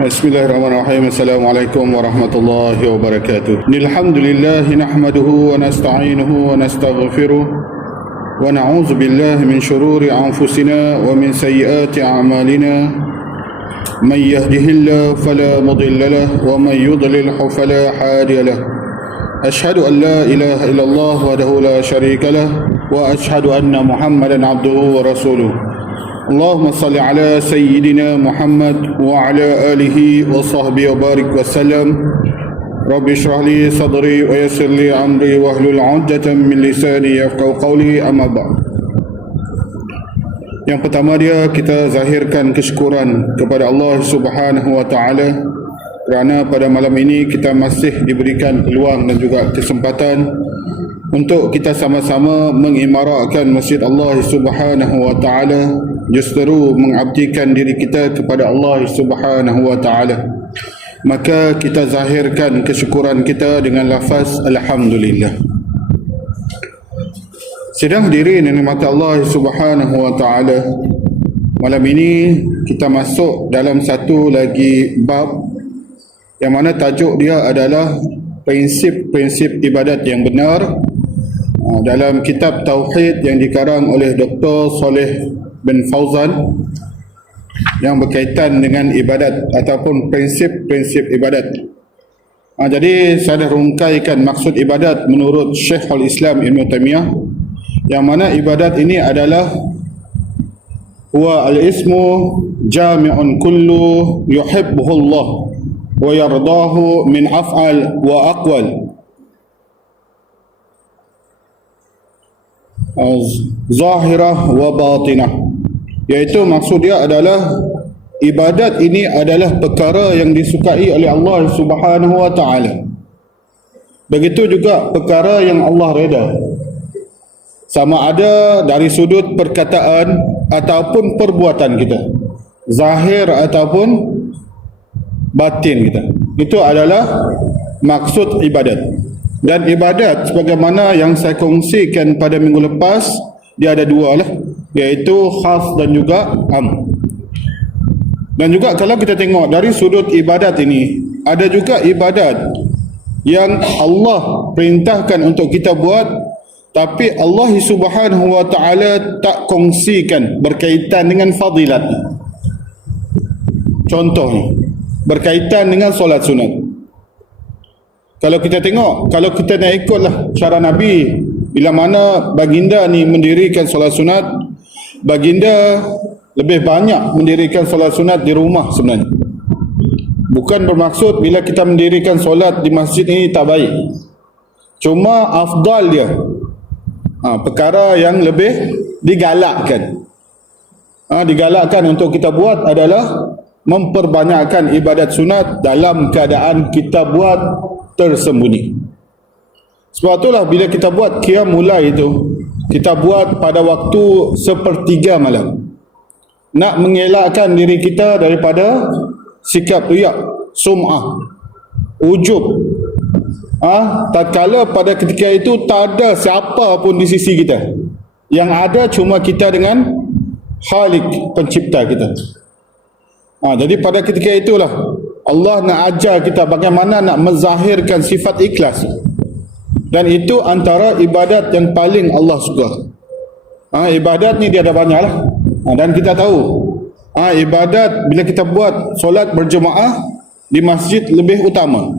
Bismillahirrahmanirrahim. Assalamualaikum warahmatullahi wabarakatuh. Alhamdulillah nahmaduhu wa nasta'inuhu wa nastaghfiruh wa na'udzu billahi min shururi anfusina wa min sayyiati a'malina. Man yahdihillahu fala mudilla lahu wa man yudlilhu fala hadiya lahu. Ashhadu an la ilaha illallah wahdahu la syarika lahu wa ashhadu anna Muhammadan abduhu wa rasuluh. Allahumma salli ala sayyidina Muhammad wa ala alihi wa sahbihi wa barik wa sallam. Rabbi shrah li sadri wa yassir li amri wa hlul 'uqdatam min lisani yafqahu qawli, amma ba'd. Yang pertama dia, kita zahirkan kesyukuran kepada Allah Subhanahu wa taala kerana pada malam ini kita masih diberikan peluang dan juga kesempatan untuk kita sama-sama mengimarahkan Masjid Allah Subhanahu wa taala, justru mengabdikan diri kita kepada Allah Subhanahu wa taala. Maka kita zahirkan kesyukuran kita dengan lafaz alhamdulillah. Sidang hadirin yang dirahmati Allah Subhanahu wa taala, malam ini kita masuk dalam satu lagi bab yang mana tajuk dia adalah prinsip-prinsip ibadat yang benar dalam kitab Tauhid yang dikarang oleh Dr. Saleh bin Fauzan yang berkaitan dengan ibadat ataupun prinsip-prinsip ibadat. Jadi saya dah rungkaikan maksud ibadat menurut Syekhul Islam Ibn Taymiyah, yang mana ibadat ini adalah huwa al-ismu jami'un kullu yuhibbuhu Allah wa yardahu min af'al wa aqwal zahirah wa batinah. Iaitu maksud dia adalah ibadat ini adalah perkara yang disukai oleh Allah Subhanahu wa taala. Begitu juga perkara yang Allah reda, sama ada dari sudut perkataan ataupun perbuatan kita, zahir ataupun batin kita. Itu adalah maksud ibadat. Dan ibadat sebagaimana yang saya kongsikan pada minggu lepas, dia ada dua lah, iaitu khas dan juga am. Dan juga kalau kita tengok dari sudut ibadat ini, ada juga ibadat yang Allah perintahkan untuk kita buat, tapi Allah Subhanahu wa taala tak kongsikan berkaitan dengan fadilat. Contohnya berkaitan dengan solat sunat. Kalau kita tengok, kalau kita nak ikutlah cara Nabi, bila mana baginda ni mendirikan solat sunat, baginda lebih banyak mendirikan solat sunat di rumah sebenarnya. Bukan bermaksud bila kita mendirikan solat di masjid ini tak baik, cuma afdal dia, perkara yang lebih digalakkan, digalakkan untuk kita buat adalah memperbanyakkan ibadat sunat dalam keadaan kita buat tersembunyi. Sebab itulah bila kita buat qiyam mulai itu, kita buat pada waktu sepertiga malam, nak mengelakkan diri kita daripada sikap riak, sum'ah, ujub. Tatkala pada ketika itu tak ada siapa pun di sisi kita, yang ada cuma kita dengan Khalik, pencipta kita. Jadi pada ketika itulah Allah nak ajar kita bagaimana nak menzahirkan sifat ikhlas. Dan itu antara ibadat yang paling Allah suka. Ibadat ni dia ada banyak lah. Dan kita tahu ibadat bila kita buat solat berjemaah di masjid lebih utama.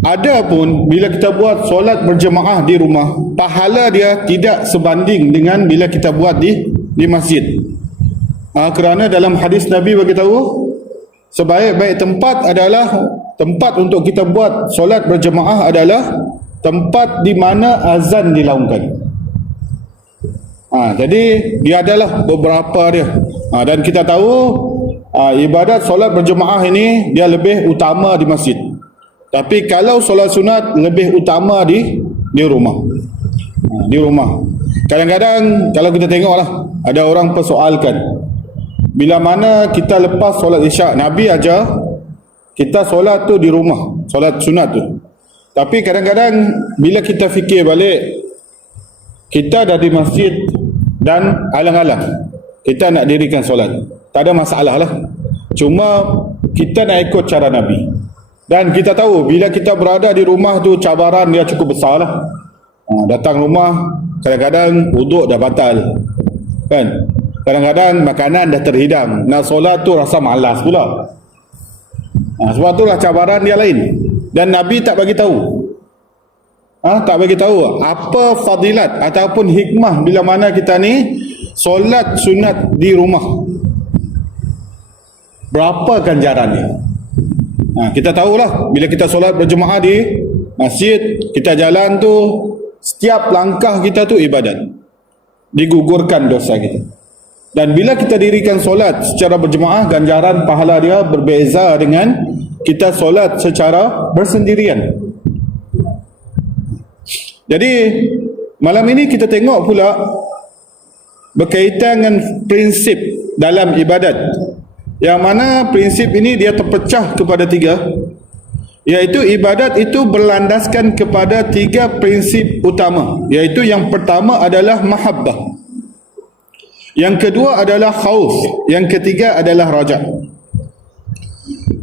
Adapun bila kita buat solat berjemaah di rumah, pahala dia tidak sebanding dengan bila kita buat di masjid. Kerana dalam hadis Nabi beritahu, sebaik-baik tempat adalah tempat untuk kita buat solat berjemaah adalah tempat di mana azan dilaungkan. Jadi dia adalah beberapa dia. Dan kita tahu ibadat solat berjemaah ini dia lebih utama di masjid. Tapi kalau solat sunat lebih utama di rumah. Di rumah. Kadang-kadang kalau kita tengoklah, ada orang persoalkan, bila mana kita lepas solat isyak, Nabi ajar kita solat tu di rumah, solat sunat tu. Tapi kadang-kadang bila kita fikir balik, kita dah di masjid dan alang-alang kita nak dirikan solat, tak ada masalah lah. Cuma kita nak ikut cara Nabi. Dan kita tahu bila kita berada di rumah tu cabaran dia cukup besar lah. Datang rumah kadang-kadang wuduk dah batal kan, kadang-kadang makanan dah terhidang, nak solat tu rasa malas pula. Sebab itulah cabaran dia lain. Dan Nabi tak bagi tahu. Tak bagi tahu apa fadilat ataupun hikmah bila mana kita ni solat sunat di rumah. Berapa ganjarannya? Kita tahulah bila kita solat berjemaah di masjid, kita jalan tu setiap langkah kita tu ibadat. Digugurkan dosa kita. Dan bila kita dirikan solat secara berjemaah, ganjaran pahala dia berbeza dengan kita solat secara bersendirian. Jadi malam ini kita tengok pula berkaitan dengan prinsip dalam ibadat, yang mana prinsip ini dia terpecah kepada 3, iaitu ibadat itu berlandaskan kepada 3 prinsip utama, iaitu yang pertama adalah mahabbah, yang kedua adalah khauf, yang ketiga adalah raja.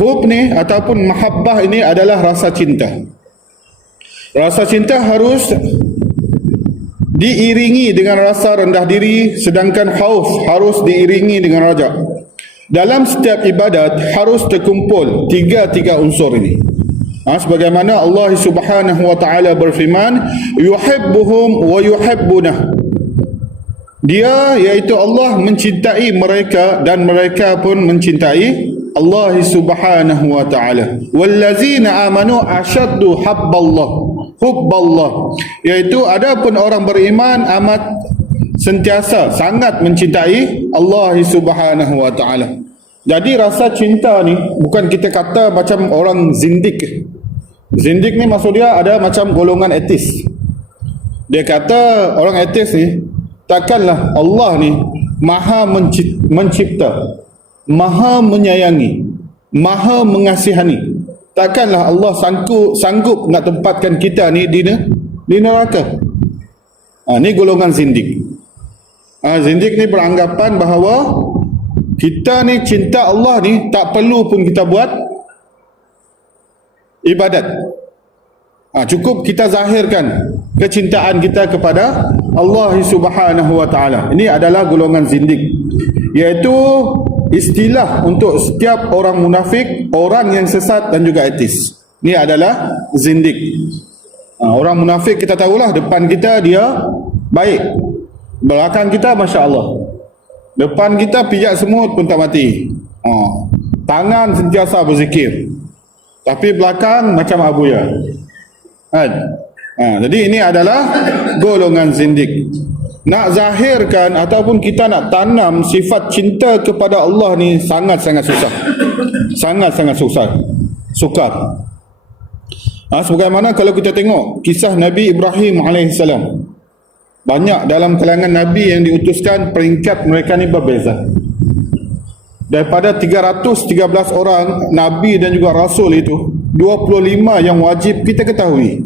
Hub ni ataupun mahabbah ini adalah rasa cinta. Rasa cinta harus diiringi dengan rasa rendah diri, sedangkan khauf harus diiringi dengan raja. Dalam setiap ibadat harus terkumpul tiga unsur ini. Sebagaimana Allah Subhanahu wa taala berfirman, yuhibbuhum wa yuhibbunah. Dia iaitu Allah mencintai mereka dan mereka pun mencintai Allah Subhanahu wa taala. Wallazina amanu ashaddu hubballah, iaitu adapun orang beriman amat sentiasa sangat mencintai Allah Subhanahu wa taala. Jadi rasa cinta ni bukan kita kata macam orang zindik. Zindik ni maksud dia ada macam golongan etis. Dia kata orang etis ni, takkanlah Allah ni maha mencipta, maha menyayangi, maha mengasihani. Takkanlah Allah sanggup nak tempatkan kita ni di neraka. Ni golongan zindik. Zindik ni beranggapan bahawa kita ni cinta Allah ni tak perlu pun kita buat ibadat. Cukup kita zahirkan kecintaan kita kepada Allah Subhanahu wa taala. Ini adalah golongan zindik, iaitu istilah untuk setiap orang munafik, orang yang sesat dan juga etis. Ini adalah zindik. Orang munafik kita tahulah, depan kita dia baik, belakang kita Masya Allah. Depan kita pijak semut pun tak mati, tangan sentiasa berzikir, tapi belakang macam abuya. Jadi ini adalah golongan zindik. Nak zahirkan ataupun kita nak tanam sifat cinta kepada Allah ni sangat-sangat susah. Sangat-sangat susah. Sukar. Sebagaimana kalau kita tengok kisah Nabi Ibrahim AS, banyak dalam kalangan Nabi yang diutuskan, peringkat mereka ni berbeza. Daripada 313 orang Nabi dan juga Rasul itu, 25 yang wajib kita ketahui.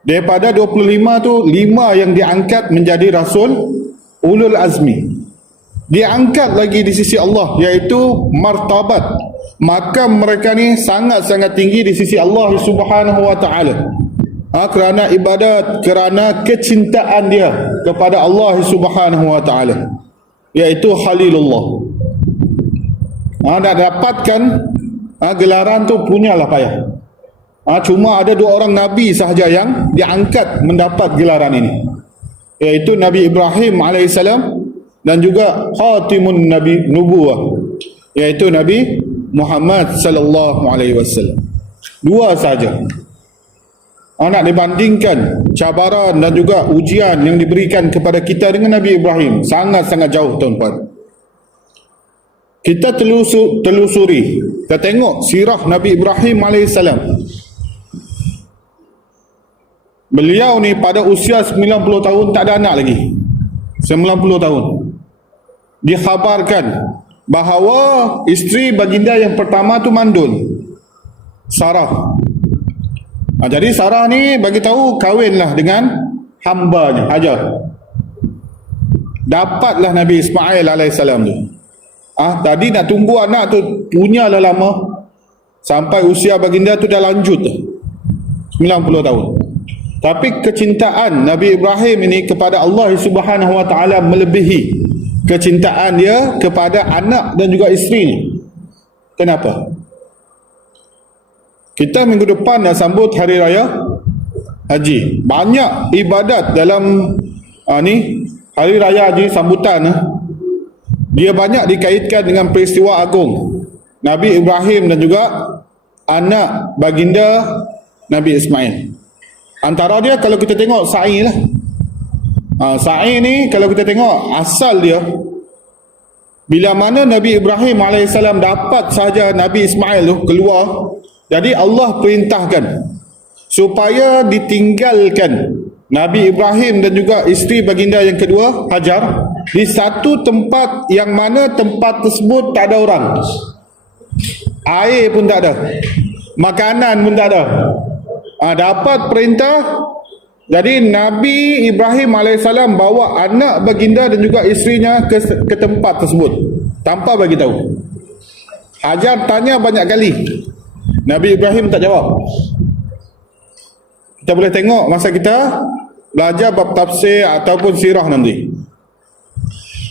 Daripada 25 tu, 5 yang diangkat menjadi Rasul Ulul Azmi. Diangkat lagi di sisi Allah, iaitu martabat. Makam mereka ni sangat-sangat tinggi di sisi Allah Subhanahu wa ta'ala. Kerana ibadat, kerana kecintaan dia kepada Allah Subhanahu wa ta'ala, iaitu Khalilullah. Nak dapatkan gelaran tu punyalah payah. Cuma ada 2 orang Nabi sahaja yang diangkat mendapat gelaran ini, iaitu Nabi Ibrahim AS dan juga Khatimun Nabi Nubuwah, iaitu Nabi Muhammad sallallahu alaihi wasallam. 2 sahaja. Nak dibandingkan cabaran dan juga ujian yang diberikan kepada kita dengan Nabi Ibrahim, sangat-sangat jauh tuan-tuan. Kita telusuri, kita tengok sirah Nabi Ibrahim AS. Beliau ni pada usia 90 tahun tak ada anak lagi. 90 tahun. Dikhabarkan bahawa isteri baginda yang pertama tu mandul, Sarah. Jadi Sarah ni bagi tahu kahwinlah dengan hambanya Hajar. Dapatlah Nabi Ismail AS tu. Tadi nak tunggu anak tu punyalah lama, sampai usia baginda tu dah lanjut 90 tahun. Tapi kecintaan Nabi Ibrahim ini kepada Allah Subhanahu Wa Taala melebihi kecintaan dia kepada anak dan juga isterinya. Kenapa? Kita minggu depan nak sambut hari raya haji. Banyak ibadat dalam hari raya haji sambutan, dia banyak dikaitkan dengan peristiwa agung Nabi Ibrahim dan juga anak baginda Nabi Ismail. Antara dia kalau kita tengok sa'i lah. Sa'i ni kalau kita tengok asal dia, bila mana Nabi Ibrahim AS dapat sahaja Nabi Ismail tu keluar, jadi Allah perintahkan supaya ditinggalkan Nabi Ibrahim dan juga isteri baginda yang kedua Hajar di satu tempat yang mana tempat tersebut tak ada orang, air pun tak ada, makanan pun tak ada. Dapat perintah, jadi Nabi Ibrahim AS bawa anak baginda dan juga isterinya ke tempat tersebut tanpa bagi tahu. Hajar tanya banyak kali, Nabi Ibrahim tak jawab. Kita boleh tengok masa kita belajar bab tafsir ataupun sirah nanti,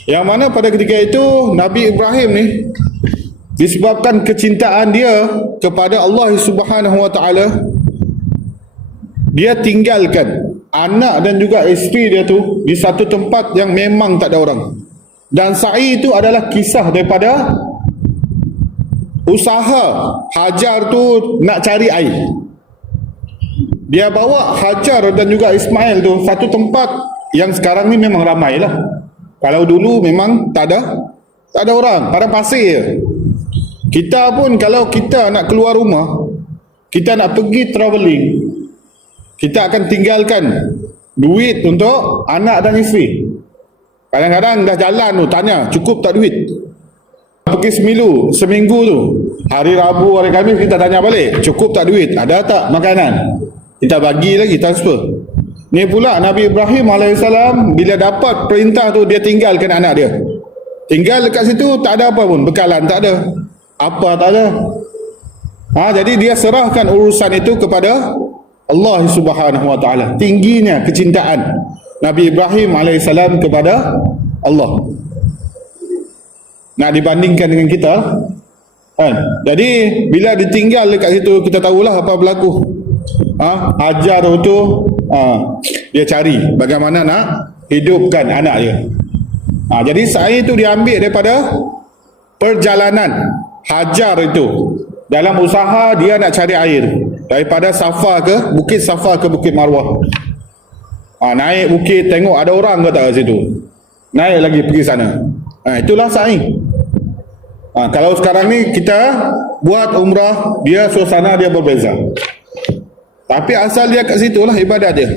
yang mana pada ketika itu Nabi Ibrahim ni disebabkan kecintaan dia kepada Allah Subhanahu Wa Taala, dia tinggalkan anak dan juga isteri dia tu di satu tempat yang memang tak ada orang. Dan sa'i itu adalah kisah daripada usaha Hajar tu nak cari air. Dia bawa Hajar dan juga Ismail tu satu tempat yang sekarang ni memang ramai lah. Kalau dulu memang tak ada orang, padang pasir. Kita pun kalau kita nak keluar rumah, kita nak pergi travelling, kita akan tinggalkan duit untuk anak dan isteri. Kadang-kadang dah jalan tu tanya, cukup tak duit? Pergi seminggu tu, hari Rabu, hari Khamis kita tanya balik, cukup tak duit? Ada tak makanan? Kita bagi lagi, transfer. Ni pula Nabi Ibrahim AS bila dapat perintah tu, dia tinggalkan anak dia. Tinggal dekat situ, tak ada apa pun, bekalan tak ada, apa tak ada. Jadi dia serahkan urusan itu kepada Allah Subhanahu Wa Taala. Tingginya kecintaan Nabi Ibrahim AS kepada Allah, nak dibandingkan dengan kita kan? Jadi bila ditinggal dekat situ, kita tahulah apa berlaku. Hajar tu dia cari bagaimana nak hidupkan anak dia. Jadi sa'i itu diambil daripada perjalanan Hajar itu dalam usaha dia nak cari air daripada Safa ke Bukit Safa ke Bukit Marwah. Naik bukit, tengok ada orang ke tak kat situ, naik lagi pergi sana. Itulah sa'i. Kalau sekarang ni kita buat umrah, dia suasana dia berbeza, tapi asal dia kat situ lah ibadat dia.